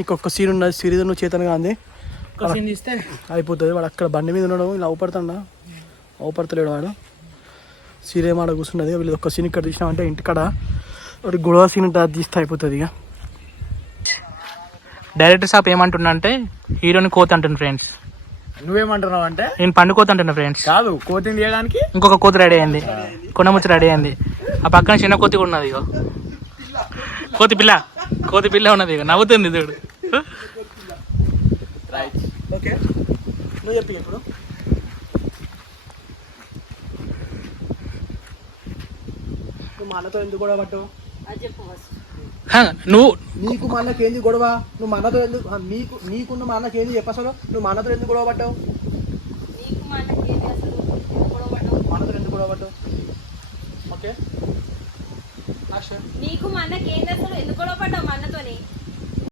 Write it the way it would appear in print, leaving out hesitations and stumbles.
ఇంకొక సీన్ ఉన్నది, సిరీస్ నువ్వు చేతనగా అంది అయిపోతుంది. వాడు అక్కడ బండి మీద ఉన్నాడు, ఇలా అవుపడుతున్నా అవుపడతలేడు వాడు. సీరియల్ మాట కూర్చున్నది. వీళ్ళు ఒక్క సీన్ ఇక్కడ తీసినామంటే ఇంటికాడ వాడి గొడవ సీన్ అది తీస్తే అయిపోతుంది. ఇక డైరెక్టర్ షాప్ ఏమంటున్నా అంటే హీరోని కోతి అంటున్నా ఫ్రెండ్స్. నువ్వేమంటున్నావు అంటే నేను పండు కోతి అంటున్నా ఫ్రెండ్స్. కాదు, కోతిని తీయడానికి ఇంకొక కోతి రెడీ అయింది, కొనముచ్చి రెడీ అయింది. ఆ పక్కన చిన్న కోతి కూడా ఉన్నది. ఇగో కోతి పిల్ల ఉన్నది. ఇక నవ్వుతుంది చూడు. ఓకే నువ్వు చెప్పి ఇప్పుడు నువ్వు మా అన్నతో ఎందుకు గొడవ పట్టావు? నువ్వు నీకు మా అన్నకి ఏంది గొడవ? నువ్వు మా అన్నతో ఎందుకు నీకున్న మా అన్నకి ఏంది చెప్ప అసలు? నువ్వు మా అన్నతో ఎందుకు గొడవ పట్టావు? మా అన్నతో ఎందుకు గొడవ పట్టావు? ఓకే నీకు మా అన్నకి ఏంది అసలు? ఎందుకు గొడవ పడ్డావు మా అన్నతోని?